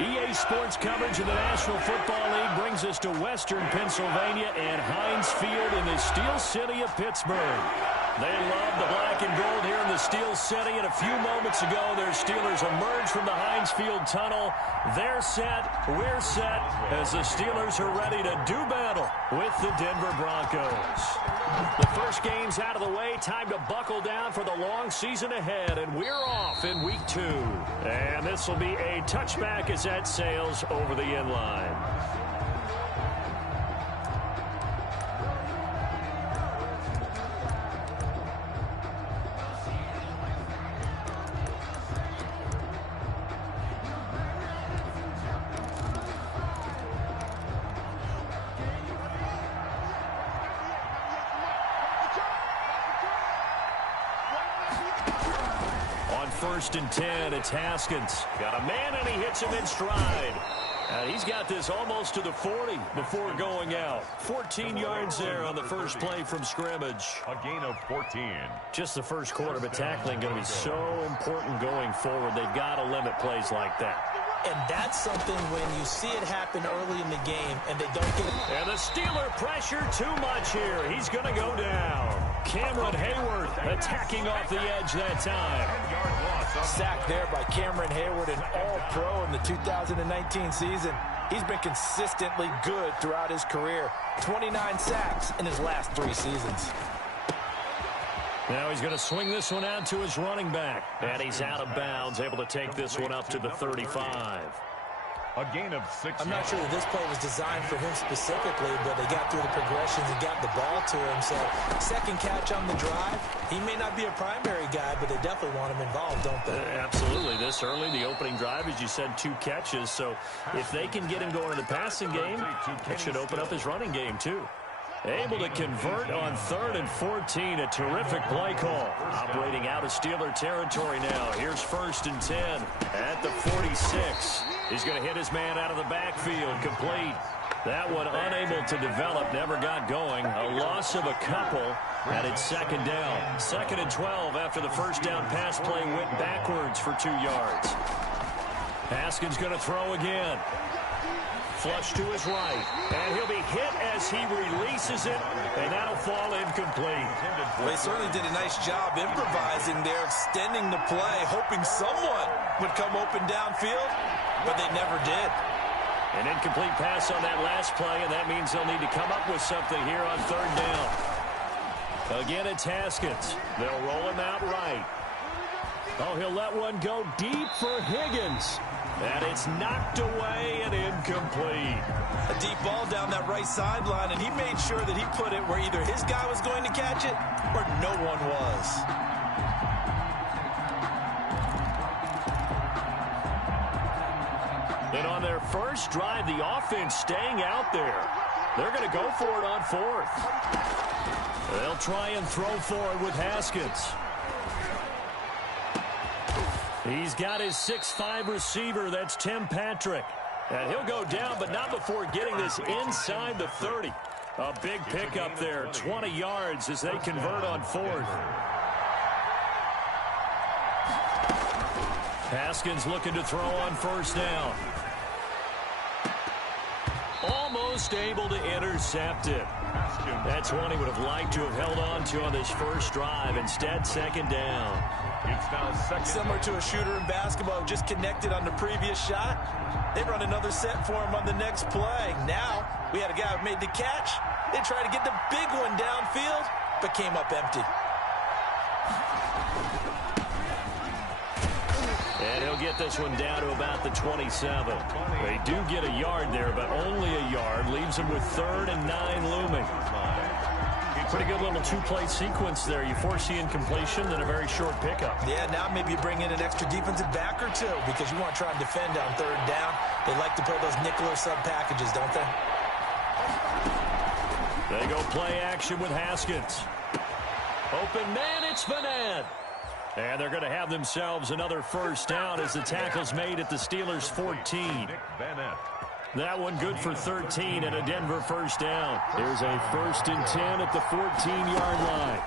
EA Sports coverage of the National Football League brings us to Western Pennsylvania and Heinz Field in the Steel City of Pittsburgh. They love the black and gold here in the Steel City, and a few moments ago, their Steelers emerged from the Heinz Field tunnel. They're set, we're set, as the Steelers are ready to do battle with the Denver Broncos. The first game's out of the way, time to buckle down for the long season ahead, and we're off in week 2. And this will be a touchback as that sails over the end line. First and 10, it's Haskins. Got a man, and he hits him in stride. He's got this almost to the 40 before going out. 14 yards there on the first play from scrimmage. A gain of 14. Just the first quarter, but tackling going to be so important going forward. They've got to limit plays like that. And that's something when you see it happen early in the game and they don't get it. And the Steeler pressure too much here. He's going to go down. Cameron Hayward attacking off the edge that time. Sacked there by Cameron Hayward, an all-pro in the 2019 season. He's been consistently good throughout his career. 29 sacks in his last 3 seasons. Now he's going to swing this one out to his running back. And he's out of bounds, able to take this one up to the 35. A gain of 6. I'm not sure that this play was designed for him specifically, but they got through the progressions and got the ball to him. So second catch on the drive. He may not be a primary guy, but they definitely want him involved, don't they? Absolutely. This early, the opening drive, as you said, 2 catches. So if they can get him going in the passing game, it should open up his running game too. Able to convert on 3rd and 14. A terrific play call. Operating out of Steeler territory now. Here's 1st and 10 at the 46. He's going to hit his man out of the backfield. Complete. That one unable to develop. Never got going. A loss of a couple. And it's 2nd down. 2nd and 12 after the first down pass play went backwards for 2 yards. Haskins going to throw again. Flush to his right, and he'll be hit as he releases it, and that'll fall incomplete. Well, they certainly did a nice job improvising there, extending the play, hoping someone would come open downfield, but they never did. An incomplete pass on that last play, and that means they'll need to come up with something here on 3rd down. Again, it's Haskins. They'll roll him out right. Oh, he'll let one go deep for Higgins. And it's knocked away and incomplete. A deep ball down that right sideline, and he made sure that he put it where either his guy was going to catch it or no one was. And on their first drive, the offense staying out there. They're going to go for it on 4th. They'll try and throw for it with Haskins. He's got his 6'5" receiver. That's Tim Patrick. And he'll go down, but not before getting this inside the 30. A big pickup there, 20 yards as they convert on 4th. Haskins looking to throw on 1st down. Almost able to intercept it. That's one he would have liked to have held on to on this first drive. Instead, 2nd down. It's now 2nd. Similar to a shooter in basketball, just connected on the previous shot. They run another set for him on the next play. Now, we had a guy who made the catch. They tried to get the big one downfield, but came up empty. And he'll get this one down to about the 27. They do get a yard there, but only a yard. Leaves them with 3rd and 9 looming. Pretty good little 2-play sequence there. You force the incompletion, then a very short pickup. Yeah, now maybe you bring in an extra defensive back or 2 because you want to try and defend on 3rd down. They like to play those nickel or sub packages, don't they? They go play action with Haskins. Open man, it's Vannett. And they're going to have themselves another 1st down as the tackle's made at the Steelers' 14. That one good for 13 and a Denver 1st down. Here's a 1st and 10 at the 14-yard line.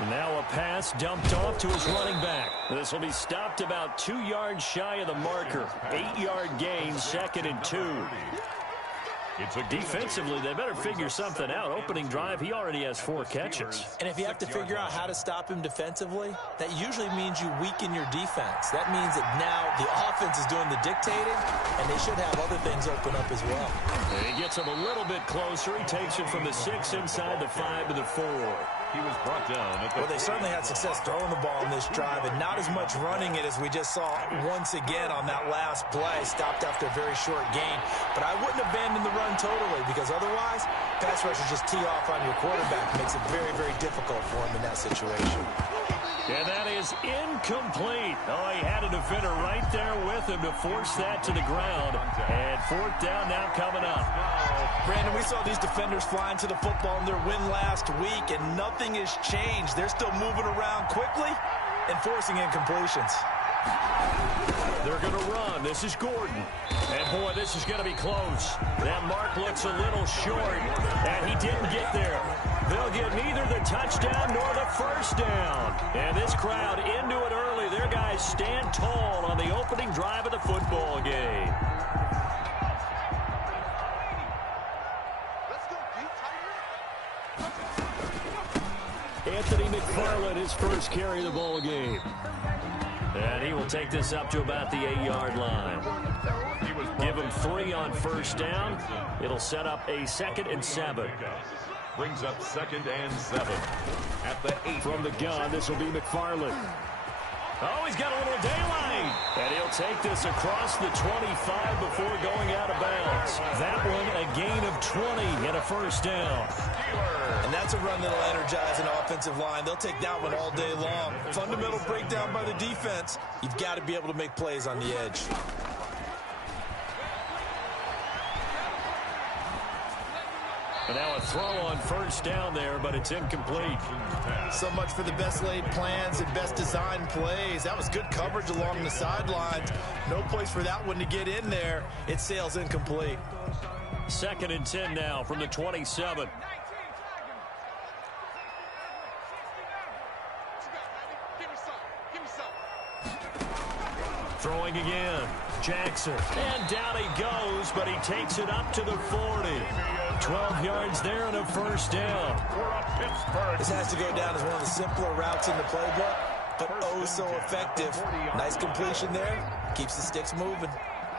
And now a pass dumped off to his running back. This will be stopped about 2 yards shy of the marker. 8-yard gain, 2nd and 2. Defensively, they better figure something out. Opening drive, he already has 4 catches. And if you have to figure out how to stop him defensively, that usually means you weaken your defense. That means that now the offense is doing the dictating, and they should have other things open up as well. And he gets him a little bit closer. He takes it from the 6 inside the 5 to the 4. He was brought down at the Well, they certainly had success throwing the ball in this drive, and not as much running it as we just saw once again on that last play. Stopped after a very short gain. But I wouldn't abandon the run totally, because otherwise, pass rushers just tee off on your quarterback. Makes it very, very difficult for him in that situation. And that is incomplete. Oh, he had a defender right there with him to force that to the ground. And 4th down now coming up. Brandon, we saw these defenders flying to the football in their win last week, and nothing has changed. They're still moving around quickly and forcing incompletions. They're going to run. This is Gordon. And, boy, this is going to be close. That mark looks a little short, and he didn't get there. They'll get neither the touchdown nor the first down. And this crowd into it early. Their guys stand tall on the opening drive of the football game. Anthony McFarland, his first carry of the ball game. And he will take this up to about the 8-yard line. Give him 3 on first down. It'll set up a 2nd and 7. brings up 2nd and 7 at the 8. From the gun, this will be McFarland. Oh, he's got a little daylight. And he'll take this across the 25 before going out of bounds. That one a gain of 20 and a first down. And that's a run that'll energize an offensive line. They'll take that one all day long. Fundamental breakdown by the defense. You've got to be able to make plays on the edge. And now a throw on first down there, but it's incomplete. So much for the best laid plans and best designed plays. That was good coverage along the sidelines. No place for that one to get in there. It sails incomplete. 2nd and 10 now from the 27. Throwing again. Jackson. And down he goes, but he takes it up to the 40. 12 yards there and a first down. This has to go down as one of the simpler routes in the playbook, but oh so effective. Nice completion there. Keeps the sticks moving.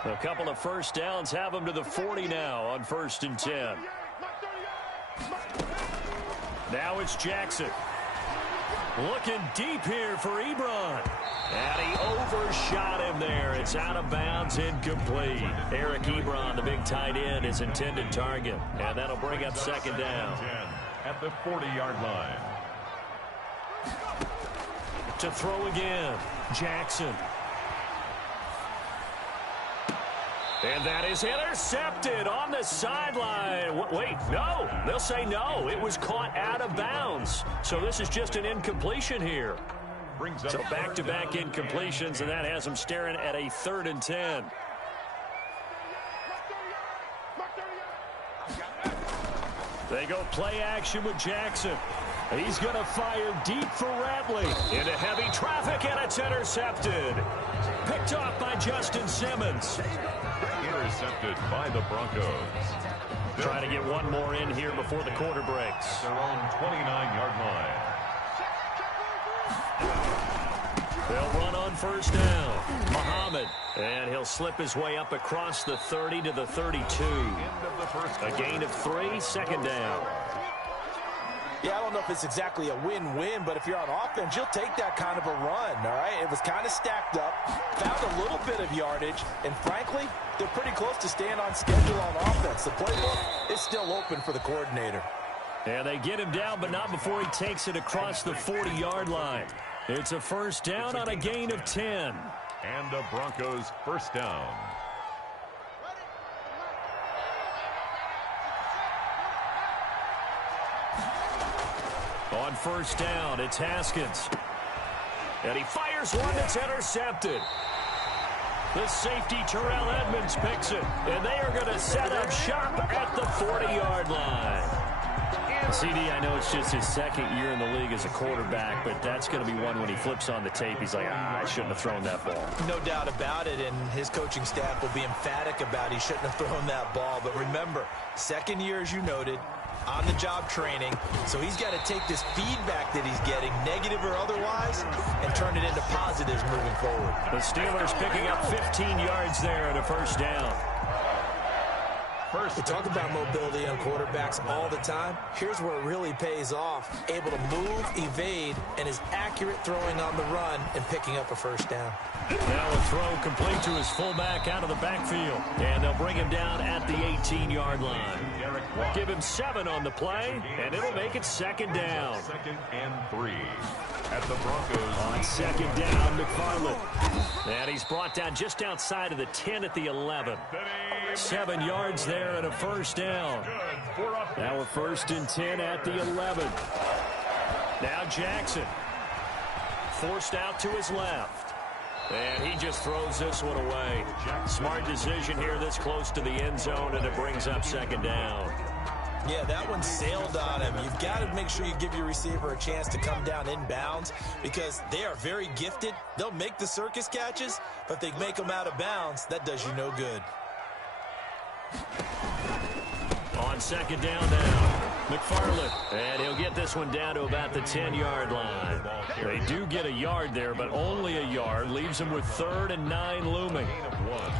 A couple of first downs have him to the 40 now on 1st and 10. Now it's Jackson. Looking deep here for Ebron. And he overshot him there. It's out of bounds, incomplete. Eric Ebron, the big tight end, his intended target. And that'll bring up 2nd down. At the 40-yard line. To throw again, Jackson. And that is intercepted on the sideline. Wait, no. They'll say no. It was caught out of bounds. So this is just an incompletion here. So back-to-back incompletions, and that has them staring at a 3rd and 10. They go play action with Jackson. He's going to fire deep for Ratley. Into heavy traffic, and it's intercepted. Picked off by Justin Simmons. Intercepted by the Broncos. Trying to get one more in here before the quarter breaks. Their own 29-yard line. They'll run on first down. Muhammad. And he'll slip his way up across the 30 to the 32. A gain of 3, 2nd down. Yeah, I don't know if it's exactly a win-win, but if you're on offense, you'll take that kind of a run, all right? It was kind of stacked up, found a little bit of yardage, and frankly, they're pretty close to staying on schedule on offense. The playbook is still open for the coordinator. And they get him down, but not before he takes it across the 40-yard line. It's a first down on a gain of 10. And the Broncos first down. On first down, it's Haskins. And he fires one that's intercepted. The safety, Terrell Edmonds, picks it. And they are going to set up shop at the 40-yard line. CD, I know it's just his second year in the league as a quarterback, but that's going to be one when he flips on the tape, he's like, I shouldn't have thrown that ball. No doubt about it, and his coaching staff will be emphatic about he shouldn't have thrown that ball. But remember, second year, as you noted, on-the-job training, so he's got to take this feedback that he's getting, negative or otherwise, and turn it into positives moving forward. The Steelers picking up 15 yards there and a first down. We talk about mobility on quarterbacks all the time. Here's where it really pays off. Able to move, evade, and is accurate throwing on the run and picking up a first down. Now a throw complete to his fullback out of the backfield. And they'll bring him down at the 18-yard line. Give him 7 on the play, and it'll make it second down. 2nd and 3 at the Broncos. On second down, McFarland. And he's brought down just outside of the 10 at the 11. 7 yards there and a first down. Now a 1st and 10 at the 11. Now Jackson. Forced out to his left. And he just throws this one away. Smart decision here this close to the end zone, and it brings up second down. Yeah, that one sailed on him. You've got to make sure you give your receiver a chance to come down inbounds because they are very gifted. They'll make the circus catches, but they make them out of bounds. That does you no good. On second down now, McFarland. And he'll get this one down to about the 10-yard line. They do get a yard there, but only a yard. Leaves them with 3rd and 9 looming. Gain of 1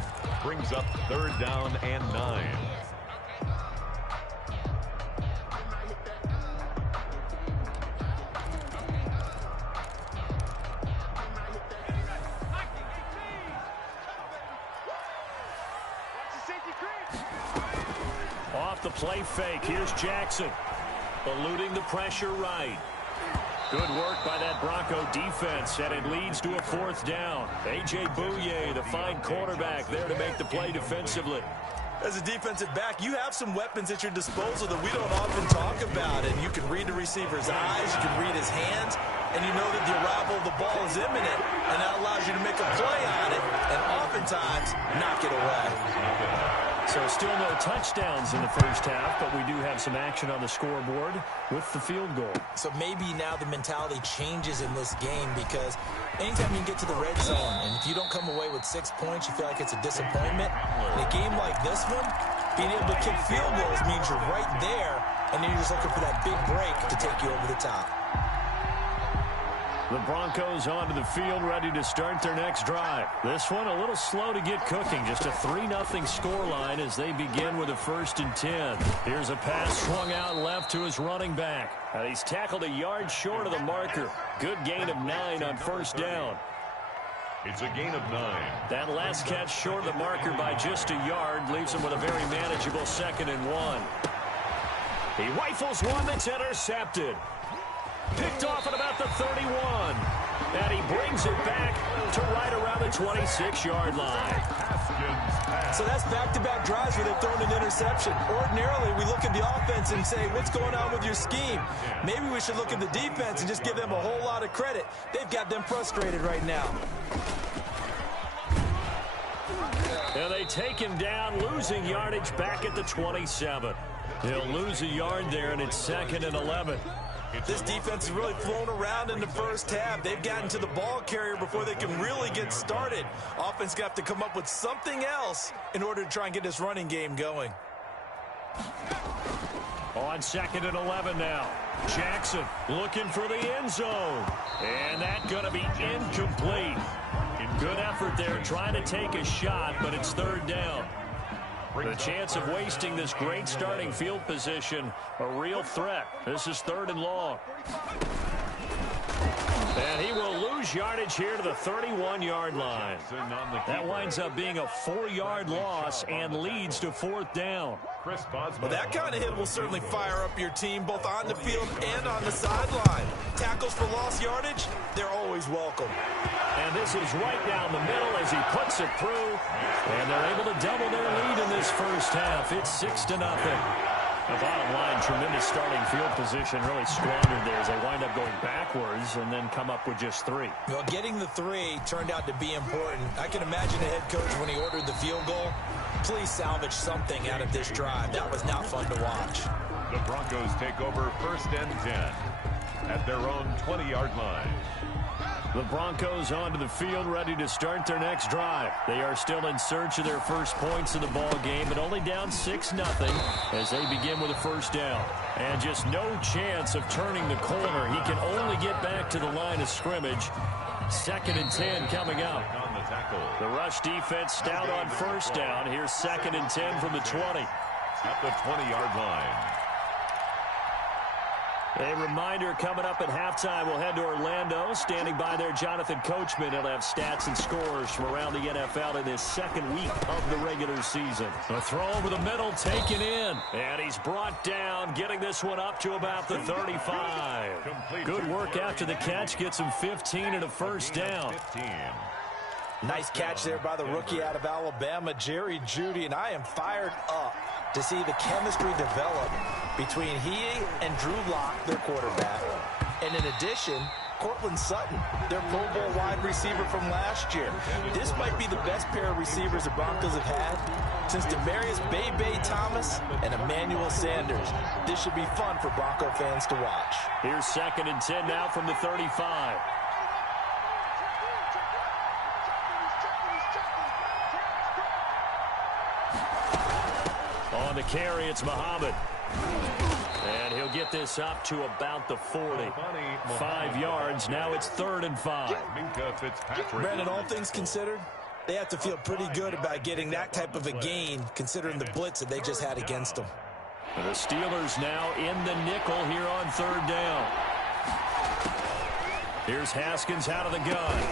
brings up 3rd down and 9. Off the play fake, here's Jackson. Eluding the pressure right. Good work by that Bronco defense, and it leads to a 4th down. A.J. Bouye, the fine cornerback, there to make the play defensively. As a defensive back, you have some weapons at your disposal that we don't often talk about, and you can read the receiver's eyes, you can read his hands, and you know that the arrival of the ball is imminent, and that allows you to make a play on it, and oftentimes knock it away. So still no touchdowns in the first half, but we do have some action on the scoreboard with the field goal. So maybe now the mentality changes in this game because anytime you get to the red zone, and if you don't come away with 6 points, you feel like it's a disappointment. In a game like this one, being able to kick field goals means you're right there, and then you're just looking for that big break to take you over the top. The Broncos onto the field, ready to start their next drive. This one a little slow to get cooking. Just a 3-0 scoreline as they begin with a 1st and 10. Here's a pass swung out left to his running back. And he's tackled a yard short of the marker. Good gain of 9 on 1st down. It's a gain of 9. That last catch short of the marker by just a yard leaves him with a very manageable 2nd and 1. He rifles one that's intercepted. Picked off at about the 31. And he brings it back to right around the 26-yard line. So that's back-to-back drives where they've thrown an interception. Ordinarily, we look at the offense and say, what's going on with your scheme? Maybe we should look at the defense and just give them a whole lot of credit. They've got them frustrated right now. And they take him down, losing yardage back at the 27. He'll lose a yard there, and it's 2nd and 11. This defense has really flown around in the first half. They've gotten to the ball carrier before they can really get started. Offense got to come up with something else in order to try and get this running game going. On 2nd and 11 now. Jackson looking for the end zone. And that's going to be incomplete. Good effort there trying to take a shot, but it's 3rd down. The chance of wasting this great starting field position, a real threat. This is 3rd and long. And he will lose yardage here to the 31-yard line. That winds up being a 4-yard loss and leads to 4th down. Well, that kind of hit will certainly fire up your team both on the field and on the sideline. Tackles for lost yardage, they're always welcome. And this is right down the middle as he puts it through. And they're able to double their lead in this first half. It's 6-0. The bottom line, tremendous starting field position, really squandered there as they wind up going backwards and then come up with just 3. Well, getting the 3 turned out to be important. I can imagine the head coach when he ordered the field goal. Please salvage something out of this drive. That was not fun to watch. The Broncos take over 1st and 10 at their own 20-yard line. The Broncos onto the field, ready to start their next drive. They are still in search of their first points in the ball game, but only down 6-0 as they begin with a first down. And just no chance of turning the corner. He can only get back to the line of scrimmage. 2nd and 10 coming up. The rush defense stout on first down. Here's 2nd and 10 from the 20. At the 20-yard line. A reminder, coming up at halftime, we'll head to Orlando. Standing by there, Jonathan Coachman. He'll have stats and scores from around the NFL in his 2nd week of the regular season. A throw over the middle, taken in. And he's brought down, getting this one up to about the 35. Good work after the catch. Gets him 15 and a first down. Nice catch there by the rookie out of Alabama, Jerry Jeudy, and I am fired up to see the chemistry develop between he and Drew Lock, their quarterback. And in addition, Cortland Sutton, their Pro Bowl wide receiver from last year. This might be the best pair of receivers the Broncos have had since Demaryius Bebe Thomas and Emmanuel Sanders. This should be fun for Bronco fans to watch. Here's 2nd and 10 now from the 35. On the carry, it's Muhammad. And he'll get this up to about the 40. 5 yards. Now it's 3rd and 5. Brandon, all things considered, they have to feel pretty good about getting that type of a gain, considering the blitz that they just had against them. The Steelers now in the nickel here on 3rd down. Here's Haskins out of the gun.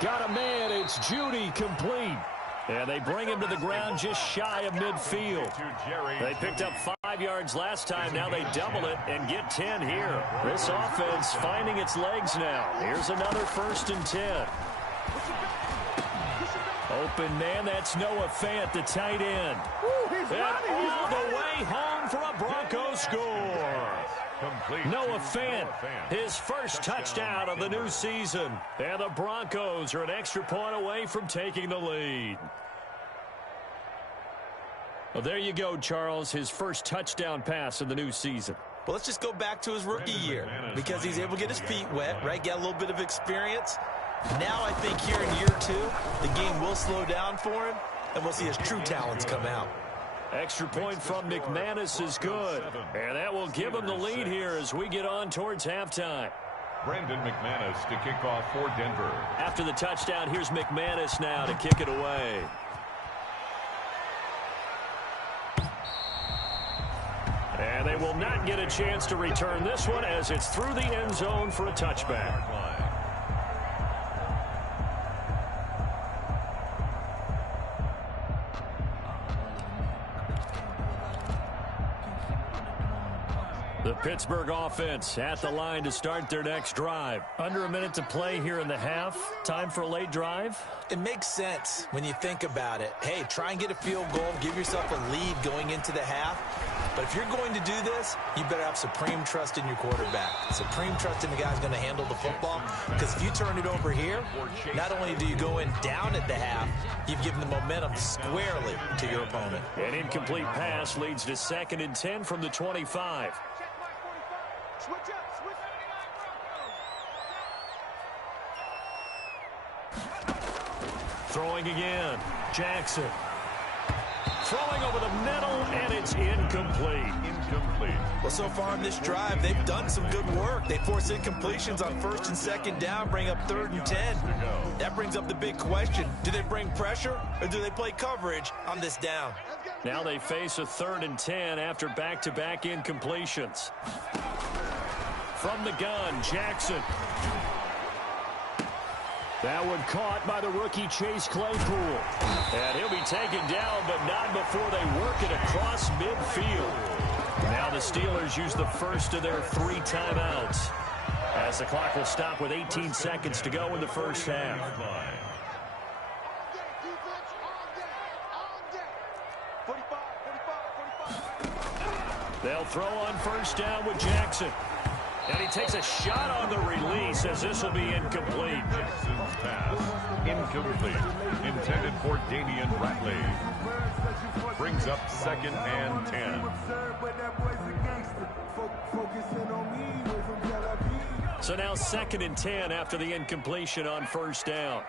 Got a man. It's Jeudy, complete. And they bring him to the ground just shy of midfield. They picked up 5 yards last time. Now they double it and get 10 here. This offense finding its legs now. Here's another 1st and 10. Open man, that's Noah Fant, the tight end. And all the way home for a Broncos score. Noah Fant, his first touchdown of the new season. And the Broncos are an extra point away from taking the lead. Well, there you go, Charles, his first touchdown pass of the new season. Well, let's just go back to his rookie year because he's able to get his feet wet, right? Get a little bit of experience. Now I think here in year 2, the game will slow down for him, and we'll see his true talents come out. Extra point from McManus is good. And that will give him the lead here as we get on towards halftime. Brandon McManus to kick off for Denver. After the touchdown, here's McManus now to kick it away. And they will not get a chance to return this one as it's through the end zone for a touchback. The Pittsburgh offense at the line to start their next drive. Under a minute to play here in the half. Time for a late drive. It makes sense when you think about it. Hey, try and get a field goal. Give yourself a lead going into the half. But if you're going to do this, you better have supreme trust in your quarterback. Supreme trust in the guy who's going to handle the football. Because if you turn it over here, not only do you go in down at the half, you've given the momentum squarely to your opponent. An incomplete pass leads to 2nd and 10 from the 25. Throwing again. Jackson. Throwing over the middle, and it's incomplete. Well, so far in this drive, they've done some good work. They force incompletions on 1st and 2nd down, bring up 3rd and 10. That brings up the big question. Do they bring pressure, or do they play coverage on this down? Now they face a 3rd and 10 after back-to-back incompletions. From the gun, Jackson. That one caught by the rookie Chase Claypool. And he'll be taken down, but not before they work it across midfield. Now the Steelers use the first of their 3 timeouts, as the clock will stop with 18 seconds to go in the first half. They'll throw on first down with Jackson. And he takes a shot on the release as this will be incomplete. Jackson's pass, incomplete. Intended for Damian Ratley. Brings up 2nd and 10. So now 2nd and 10 after the incompletion on first down.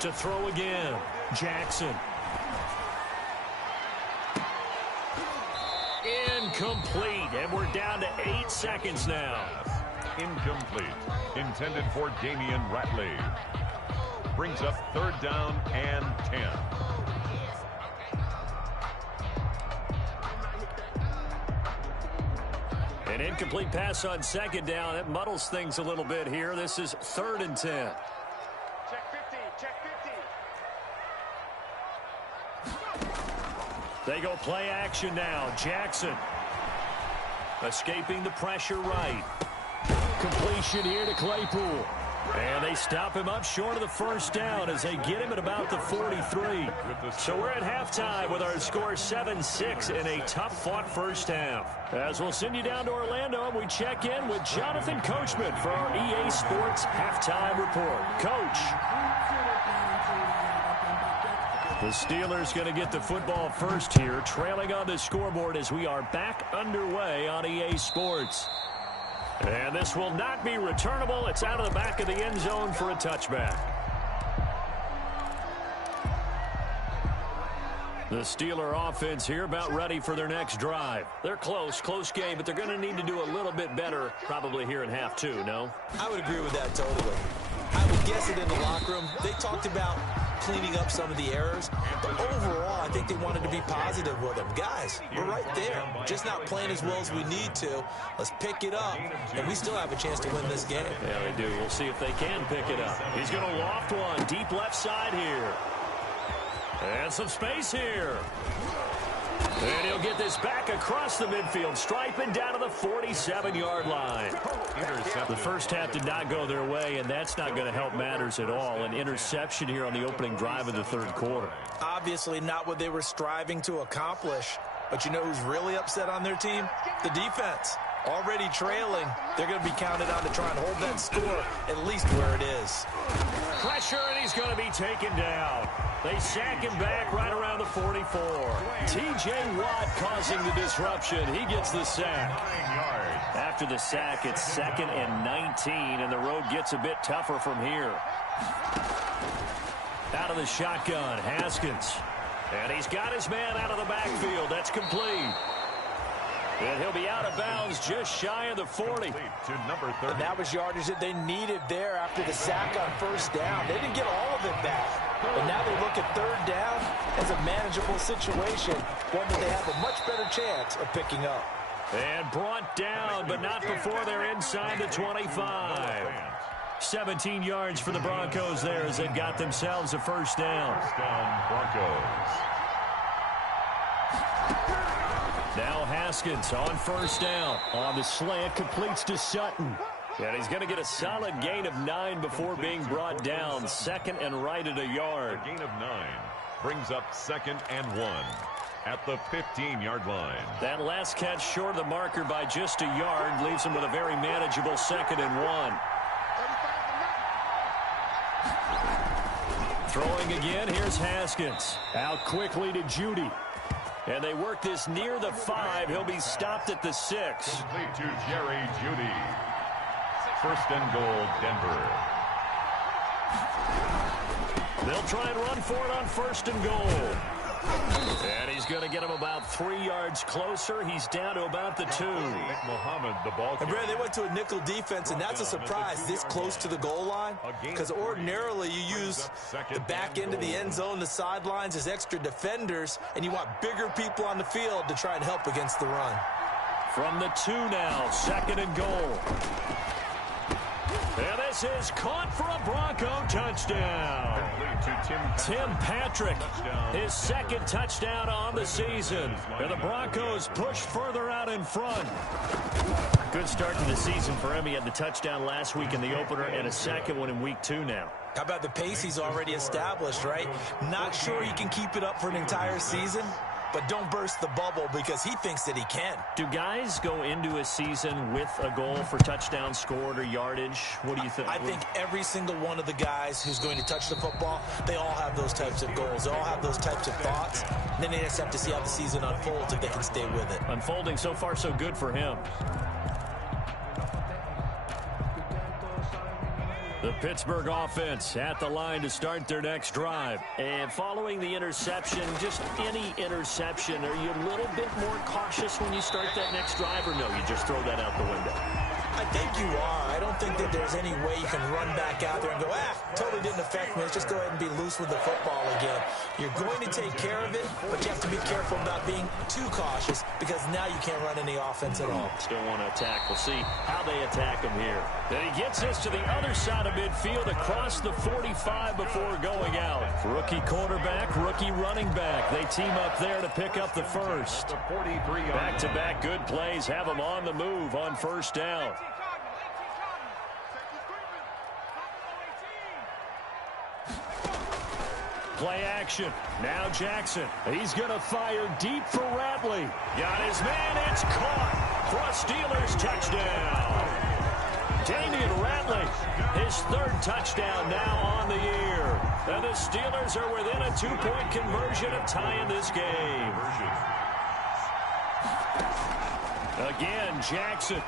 To throw again, Jackson. Incomplete, and we're down to 8 seconds now. Incomplete. Intended for Damian Ratley. Brings up 3rd down and 10. An incomplete pass on 2nd down. It muddles things a little bit here. This is 3rd and 10. Check 50, check 50. They go play action now. Jackson escaping the pressure right. Completion here to Claypool. And they stop him up short of the 1st down as they get him at about the 43. So we're at halftime with our score 7-6 in a tough-fought first half. As we'll send you down to Orlando, and we check in with Jonathan Coachman for our EA Sports Halftime Report. Coach. The Steelers going to get the football first here, trailing on the scoreboard as we are back underway on EA Sports. And this will not be returnable. It's out of the back of the end zone for a touchback. The Steeler offense here about ready for their next drive. They're close game, but they're going to need to do a little bit better probably here in half 2, no? I would agree with that totally. I would guess it in the locker room. They talked about cleaning up some of the errors, but overall, I think they wanted to be positive with them. Guys, we're right there, just not playing as well as we need to. Let's pick it up, and we still have a chance to win this game. Yeah, they do. We'll see if they can pick it up. He's going to loft one, deep left side here. And some space here. And he'll get this back across the midfield stripe and down to the 47-yard line. The first half did not go their way, and that's not going to help matters at all. An interception here on the opening drive of the 3rd quarter. Obviously not what they were striving to accomplish. But you know who's really upset on their team? The defense. Already trailing. They're going to be counted on to try and hold that score at least where it is. Pressure, and he's going to be taken down. They sack him back right around the 44. T.J. Watt causing the disruption. He gets the sack. After the sack, it's 2nd and 19, and the road gets a bit tougher from here. Out of the shotgun, Haskins. And he's got his man out of the backfield. That's complete. And he'll be out of bounds just shy of the 40. To number 30. And that was yardage that they needed there after the sack on 1st down. They didn't get all of it back. But now they look at 3rd down as a manageable situation, one that they have a much better chance of picking up. And brought down, but not before they're inside the 25. 17 yards for the Broncos there as they've got themselves a 1st down. First down, Broncos. Now Haskins on 1st down. On the slant, completes to Sutton. And he's going to get a solid gain of 9 before being brought down. 2nd and right at a yard. A gain of 9 brings up 2nd and 1 at the 15-yard line. That last catch short of the marker by just a yard leaves him with a very manageable 2nd and 1. Throwing again, here's Haskins. Out quickly to Judy. And they work this near the 5. He'll be stopped at the 6. Complete to Jerry Judy. 1st and goal, Denver. They'll try and run for it on 1st and goal. And he's going to get him about 3 yards closer. He's down to about the 2. Muhammad, the ball. And Brad, they went to a nickel defense, and that's a surprise this close to the goal line. Because ordinarily you use the back end of the end zone, the sidelines as extra defenders, and you want bigger people on the field to try and help against the run. From the 2 now, 2nd and goal. And this is caught for a Bronco touchdown. Tim Patrick, his 2nd touchdown on the season. And the Broncos push further out in front. Good start to the season for him. He had the touchdown last week in the opener and a 2nd one in week 2 now. How about the pace he's already established, right? Not sure he can keep it up for an entire season, but don't burst the bubble because he thinks that he can. Do guys go into a season with a goal for touchdown scored or yardage? What do you think? I think every single one of the guys who's going to touch the football, they all have those types of goals. They all have those types of thoughts. And then they just have to see how the season unfolds if they can stay with it. Unfolding so far so good for him. The Pittsburgh offense at the line to start their next drive. And following the interception, just any interception, are you a little bit more cautious when you start that next drive, or no, you just throw that out the window? I think you are. I don't think that there's any way you can run back out there and go, totally didn't affect me. Let's just go ahead and be loose with the football again. You're going to take care of it, but you have to be careful about being too cautious because now you can't run any offense at all. Still want to attack. We'll see how they attack him here. Then he gets this to the other side of midfield across the 45 before going out. Rookie quarterback, rookie running back. They team up there to pick up the first. Back-to-back good plays have them on the move on first down. Play action. Now Jackson. He's going to fire deep for Ratley. Got his man. It's caught for a Steelers touchdown. Damian Ratley, his third touchdown now on the year. And the Steelers are within a two-point conversion of tying this game. Again, Jackson.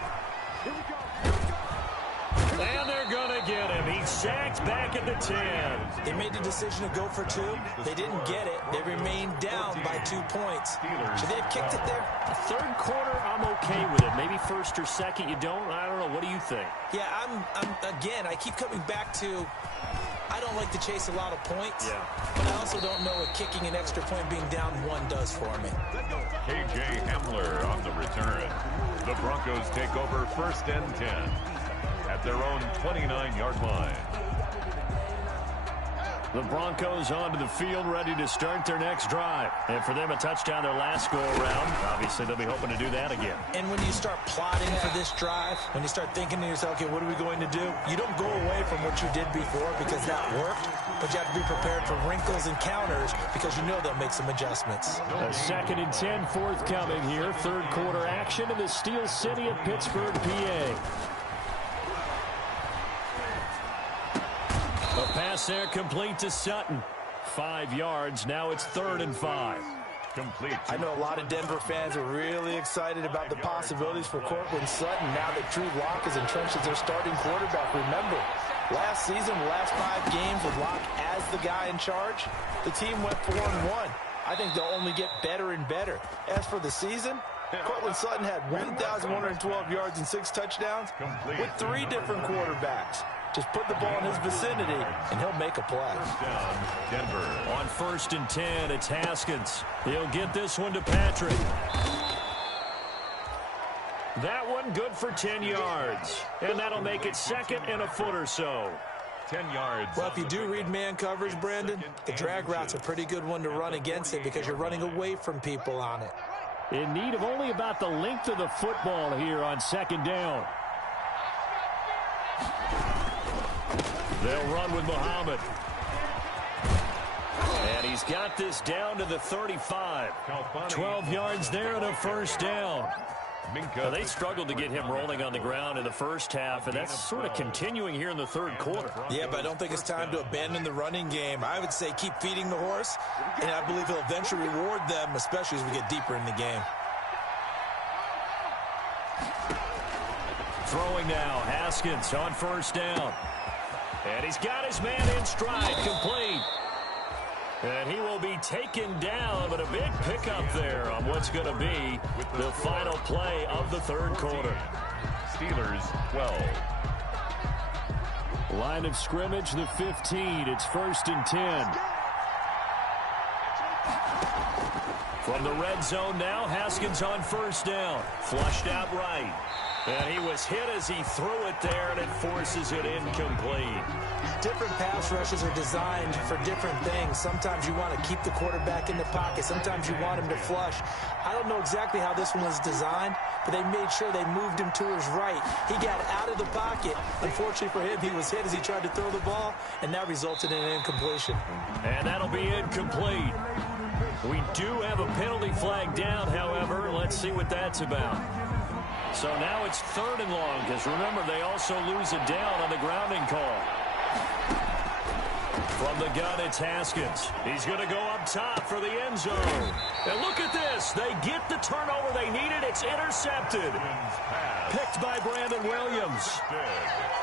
And they're going to get him. He's sacked back at the 10. They made the decision to go for two. They didn't get it. They remained down by 2 points. Should they have kicked it there? The third quarter, I'm okay with it. Maybe first or second, you don't. I don't know. What do you think? Yeah, again, I keep coming back to I don't like to chase a lot of points. Yeah. But I also don't know what kicking an extra point being down one does for me. KJ Hamler on the return. The Broncos take over 1st and 10. At their own 29-yard line. The Broncos onto the field, ready to start their next drive. And for them, a touchdown their last go-around. Obviously, they'll be hoping to do that again. And when you start plotting for this drive, when you start thinking to yourself, okay, what are we going to do? You don't go away from what you did before because that worked, but you have to be prepared for wrinkles and counters because you know they'll make some adjustments. A 2nd and 10 forthcoming here. Third quarter action in the Steel City of Pittsburgh, PA. A pass there complete to Sutton. 5 yards. Now it's 3rd and 5. Complete. I know a lot of Denver fans are really excited about the possibilities for Courtland Sutton now that Drew Lock is entrenched as their starting quarterback. Remember, last season, the last 5 games with Lock as the guy in charge, the team went 4-1. I think they'll only get better and better. As for the season, Courtland Sutton had 1,112 yards and 6 touchdowns with 3 different quarterbacks. Just put the ball in his vicinity, and he'll make a play. Down, Denver. On 1st and 10, it's Haskins. He'll get this one to Patrick. That one good for 10 yards. And that'll make it 2nd and a foot or so. 10 yards. Well, if you do read man coverage, Brandon, the drag route's a pretty good one to run against it because you're running away from people on it. In need of only about the length of the football here on 2nd down. They'll run with Muhammad. And he's got this down to the 35. 12 yards there and a 1st down. They struggled to get him rolling on the ground in the first half, and that's sort of continuing here in the 3rd quarter. Yeah, but I don't think it's time to abandon the running game. I would say keep feeding the horse, and I believe he'll eventually reward them, especially as we get deeper in the game. Throwing now, Haskins on 1st down. And he's got his man in stride, complete. And he will be taken down, but a big pickup there on what's going to be the final play of the 3rd quarter. Steelers 12. Line of scrimmage, the 15. It's 1st and 10. From the red zone now, Haskins on 1st down. Flushed out right. And he was hit as he threw it there, and it forces it incomplete. Different pass rushes are designed for different things. Sometimes you want to keep the quarterback in the pocket. Sometimes you want him to flush. I don't know exactly how this one was designed, but they made sure they moved him to his right. He got out of the pocket. Unfortunately for him, he was hit as he tried to throw the ball, and that resulted in an incompletion. And that'll be incomplete. We do have a penalty flag down, however. Let's see what that's about. So now it's 3rd and long, because remember, they also lose it down on the grounding call. From the gun, it's Haskins. He's going to go up top for the end zone. And look at this. They get the turnover they needed. It's intercepted. Picked by Brandon Williams.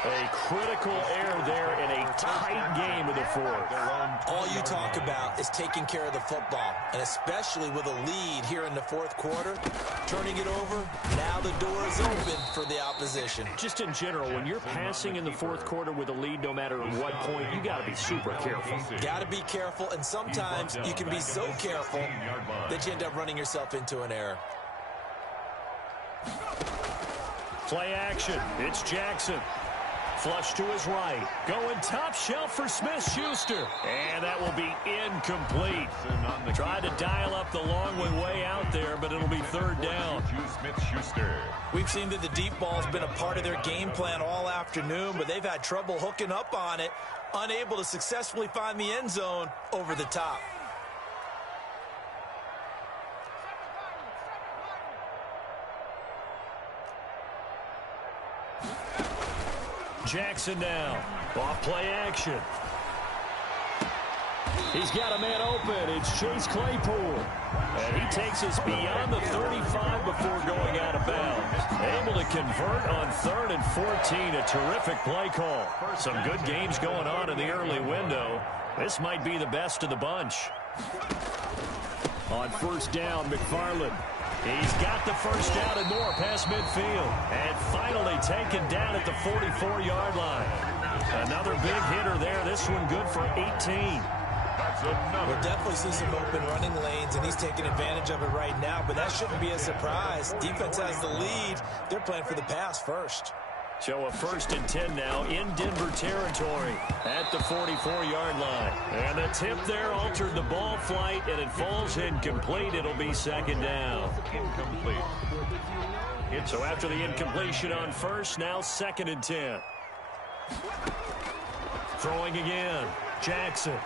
A critical error there in a tight game of the 4th. All you talk about is taking care of the football, and especially with a lead here in the 4th quarter, turning it over, now the door is open for the opposition. Just in general, when you're passing in the 4th quarter with a lead, no matter at what point, you got to be super careful. Got to be careful, and sometimes you can be so careful that you end up running yourself into an error. Play action. It's Jackson. Flush to his right. Going top shelf for Smith-Schuster. And that will be incomplete. Tried to dial up the long way out there, but it'll be 3rd down. We've seen that the deep ball's been a part of their game plan all afternoon, but they've had trouble hooking up on it, unable to successfully find the end zone over the top. Jackson now. Off play action. He's got a man open. It's Chase Claypool. And he takes us beyond the 35 before going out of bounds. Able to convert on 3rd and 14. A terrific play call. Some good games going on in the early window. This might be the best of the bunch. On 1st down, McFarland. He's got the 1st down and more past midfield. And finally taken down at the 44-yard line. Another big hitter there. This one good for 18. We'll definitely see some open running lanes, and he's taking advantage of it right now, but that shouldn't be a surprise. Defense has the lead. They're playing for the pass first. So a 1st and 10 now in Denver territory at the 44-yard line. And the tip there altered the ball flight, and it falls incomplete. It'll be 2nd down. Incomplete. So after the incompletion on 1st, now 2nd and 10. Throwing again. Jackson.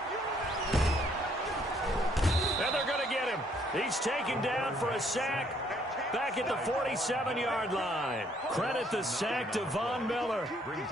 And they're going to get him. He's taken down for a sack. Back at the 47-yard line. Credit the sack to Von Miller.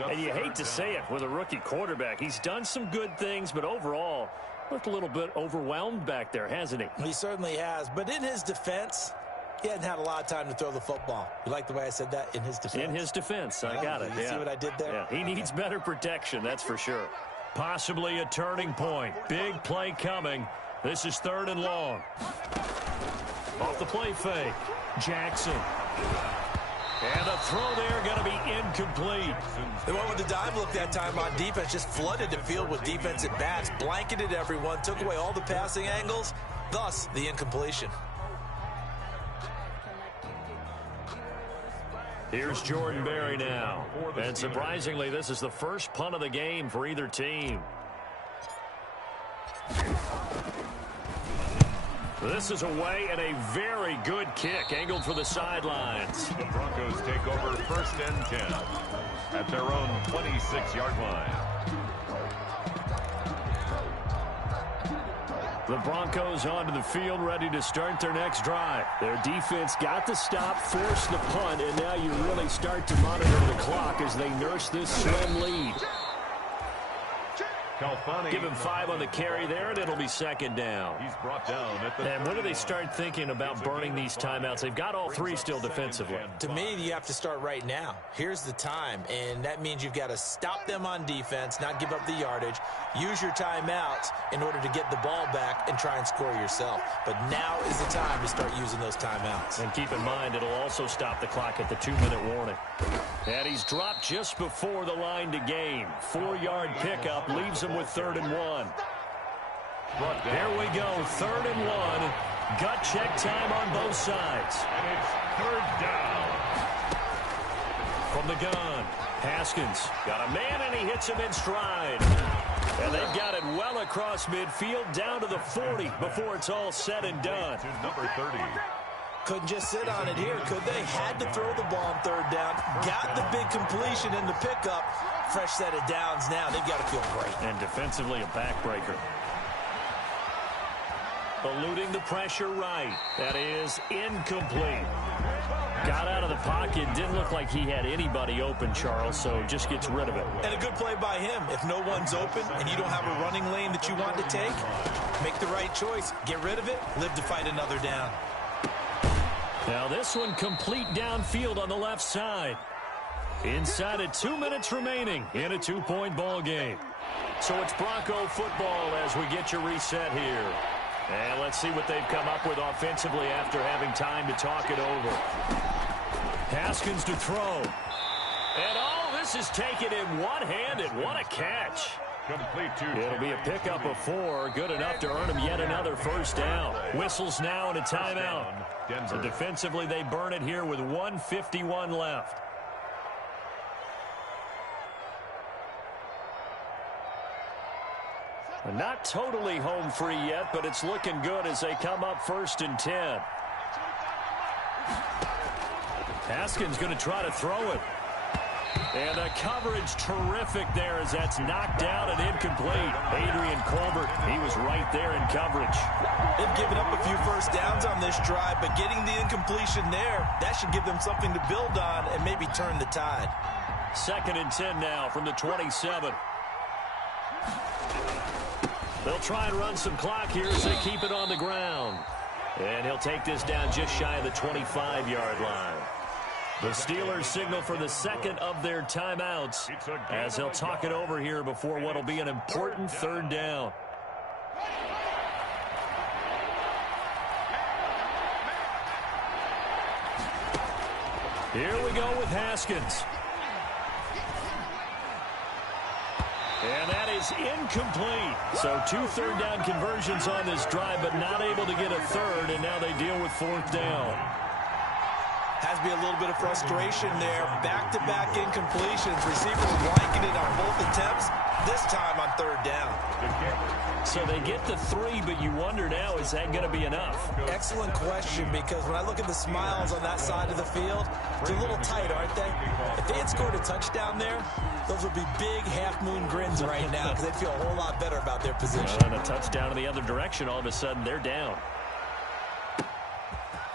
And you hate to say it with a rookie quarterback. He's done some good things, but overall, looked a little bit overwhelmed back there, hasn't he? He certainly has. But in his defense, he hadn't had a lot of time to throw the football. You like the way I said that? In his defense. In his defense. I got it. You see what I did there? Yeah, he needs better protection, that's for sure. Possibly a turning point. Big play coming. This is 3rd and long. Off the play fake. Jackson. And the throw there going to be incomplete. They went with the dive look that time on defense, just flooded the field with defensive backs, blanketed everyone, took away all the passing angles, thus the incompletion. Here's Jordan Berry now. And surprisingly, this is the first punt of the game for either team. This is away and a very good kick angled for the sidelines. The Broncos take over 1st and 10 at their own 26-yard line. The Broncos onto the field ready to start their next drive. Their defense got the stop, forced the punt, and now you really start to monitor the clock as they nurse this slim lead. Give him 5 on the carry there, and it'll be 2nd down. He's brought down at the And when do they start thinking about burning these timeouts? They've got all 3 still defensively. To me, you have to start right now. Here's the time, and that means you've got to stop them on defense, not give up the yardage, use your timeouts in order to get the ball back and try and score yourself. But now is the time to start using those timeouts. And keep in mind, it'll also stop the clock at the 2-minute warning. And he's dropped just before the line to gain. 4-yard pickup leaves him with 3rd and 1. There we go, 3rd and 1. Gut check time on both sides. And it's 3rd down. From the gun, Haskins got a man and he hits him in stride. And they've got it well across midfield down to the 40 before it's all said and done. To number 30. Couldn't just sit on it here, could they? Had to throw the ball on 3rd down. Got the big completion in the pickup. Fresh set of downs now. They've got to feel great. And defensively, a backbreaker. Eluding the pressure right. That is incomplete. Got out of the pocket. Didn't look like he had anybody open, Charles, so just gets rid of it. And a good play by him. If no one's open and you don't have a running lane that you want to take, make the right choice. Get rid of it. Live to fight another down. Now this one complete downfield on the left side. Inside of 2 minutes remaining in a 2-point ball game. So it's Bronco football as we get your reset here. And let's see what they've come up with offensively after having time to talk it over. Haskins to throw. And oh, this is taken in one-handed. What a catch. Complete to It'll be a pickup of 4. Good enough to earn him yet another first down. Whistles now and a timeout. So defensively, they burn it here with 1:51 left. Not totally home free yet, but it's looking good as they come up 1st and 10. Haskins going to try to throw it. And the coverage terrific there as that's knocked down and incomplete. Adrian Colbert, he was right there in coverage. They've given up a few first downs on this drive, but getting the incompletion there, that should give them something to build on and maybe turn the tide. 2nd and 10 now from the 27. They'll try and run some clock here as they keep it on the ground. And he'll take this down just shy of the 25-yard line. The Steelers signal for the second of their timeouts as they'll talk it over here before what will be an important 3rd down. Here we go with Haskins. And that is incomplete. So 2 third-down conversions on this drive, but not able to get a 3rd, and now they deal with 4th down. Has to be a little bit of frustration there. Back-to-back incompletions. Receivers blanking it on both attempts, this time on 3rd down. So they get the 3, but you wonder now, is that going to be enough? Excellent question, because when I look at the smiles on that side of the field, they're a little tight, aren't they? If they had scored a touchdown there, those would be big half-moon grins right now because they'd feel a whole lot better about their position. And a touchdown in the other direction, all of a sudden they're down.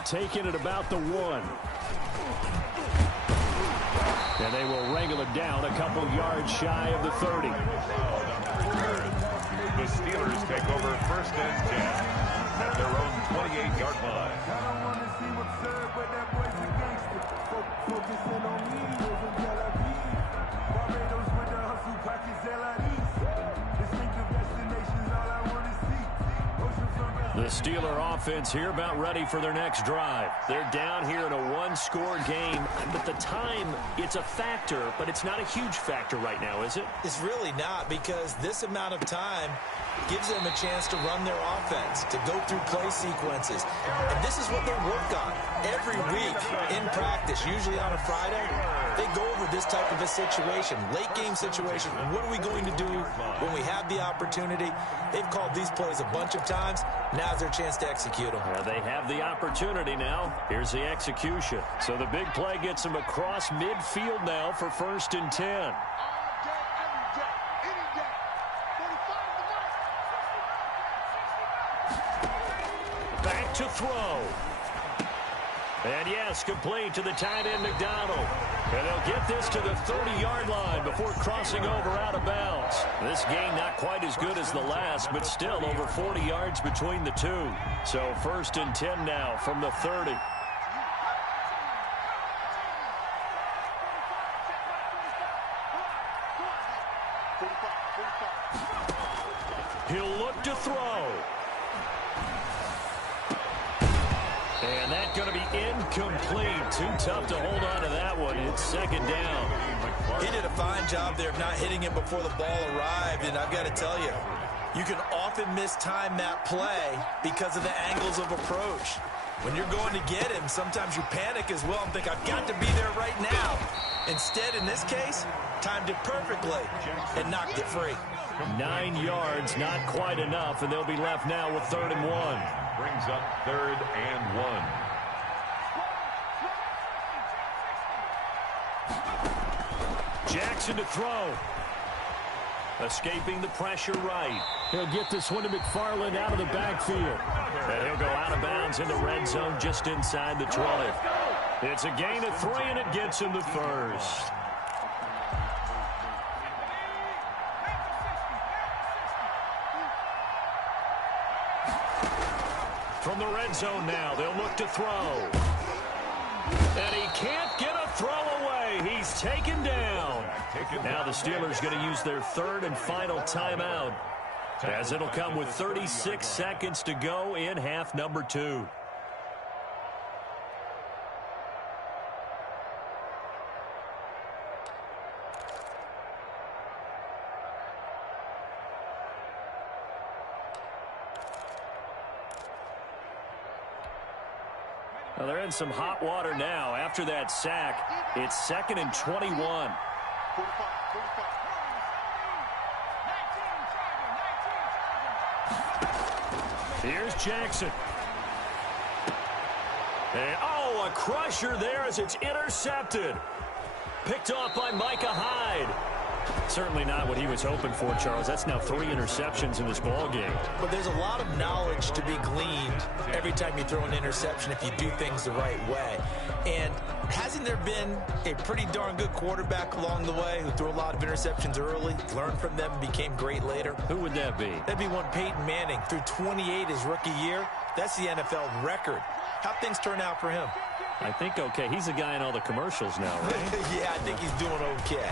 Taking it about the 1. And they will wrangle it down a couple yards shy of the 30. The Steelers take over 1st and 10 at their own 28-yard line. The Steeler offense here about ready for their next drive. They're down here in a 1-score game, but the time, it's a factor, but it's not a huge factor right now, is it? It's really not, because this amount of time gives them a chance to run their offense, to go through play sequences. And this is what they work on every week in practice, usually on a Friday. They go over this type of a situation, late game situation. What are we going to do when we have the opportunity? They've called these plays a bunch of times. Now's their chance to execute them. Well, they have the opportunity now. Here's the execution. So the big play gets them across midfield now for 1st and 10. Back to throw. And yes, complete to the tight end, McDonald. And they'll get this to the 30-yard line before crossing over out of bounds. This game not quite as good as the last, but still over 40 yards between the two. So 1st and 10 now from the 30. He'll look to throw. And that's going to be incomplete. Too tough to hold on to that one. It's 2nd down. He did a fine job there of not hitting it before the ball arrived. And I've got to tell you, you can often mistime that play because of the angles of approach. When you're going to get him, sometimes you panic as well and think, I've got to be there right now. Instead, in this case, timed it perfectly and knocked it free. 9 yards, not quite enough, and they'll be left now with 3rd and 1. Brings up 3rd and 1. Jackson to throw. Escaping the pressure right. He'll get this one to McFarland out of the backfield. And he'll go out of bounds in the red zone just inside the 20. It's a gain of 3, and it gets him the first. From the red zone now, they'll look to throw. And he can't get a throw away. He's taken down. Now the Steelers going to use their third and final timeout, as it'll come with 36 seconds to go in half number 2. Well, they're in some hot water now. After that sack, it's 2nd and 21. Here's Jackson. And, a crusher there as it's intercepted. Picked off by Micah Hyde. Certainly not what he was hoping for, Charles. That's now 3 interceptions in this ball game. But there's a lot of knowledge to be gleaned every time you throw an interception if you do things the right way. And hasn't there been a pretty darn good quarterback along the way who threw a lot of interceptions early, learned from them, and became great later? Who would that be? That'd be one Peyton Manning. Threw 28 his rookie year. That's the NFL record. How'd things turn out for him? I think okay. He's the guy in all the commercials now, right? Yeah, I think he's doing okay.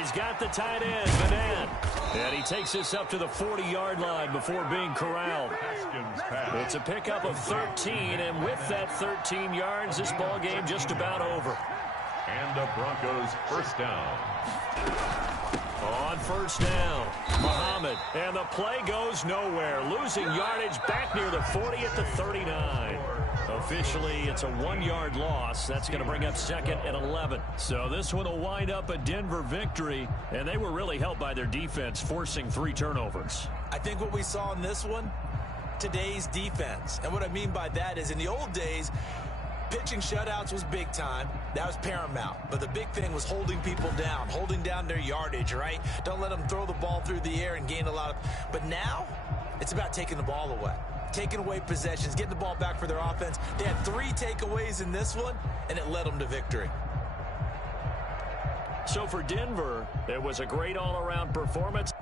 He's got the tight end, Banan. And he takes this up to the 40-yard line before being corralled. It's a pickup of 13, and with that 13 yards, this ball game just about over. And the Broncos first down. On first down, Muhammad. And the play goes nowhere. Losing yardage back near the 40 at the 39. Officially, it's a 1-yard loss. That's going to bring up 2nd and 11. So this one will wind up a Denver victory, and they were really helped by their defense, forcing 3 turnovers. I think what we saw in this one, today's defense. And what I mean by that is in the old days, pitching shutouts was big time. That was paramount. But the big thing was holding people down, holding down their yardage, right? Don't let them throw the ball through the air and gain a lot of... But now, it's about taking the ball away. Taking away possessions, getting the ball back for their offense. They had 3 takeaways in this one, and it led them to victory. So for Denver, it was a great all-around performance.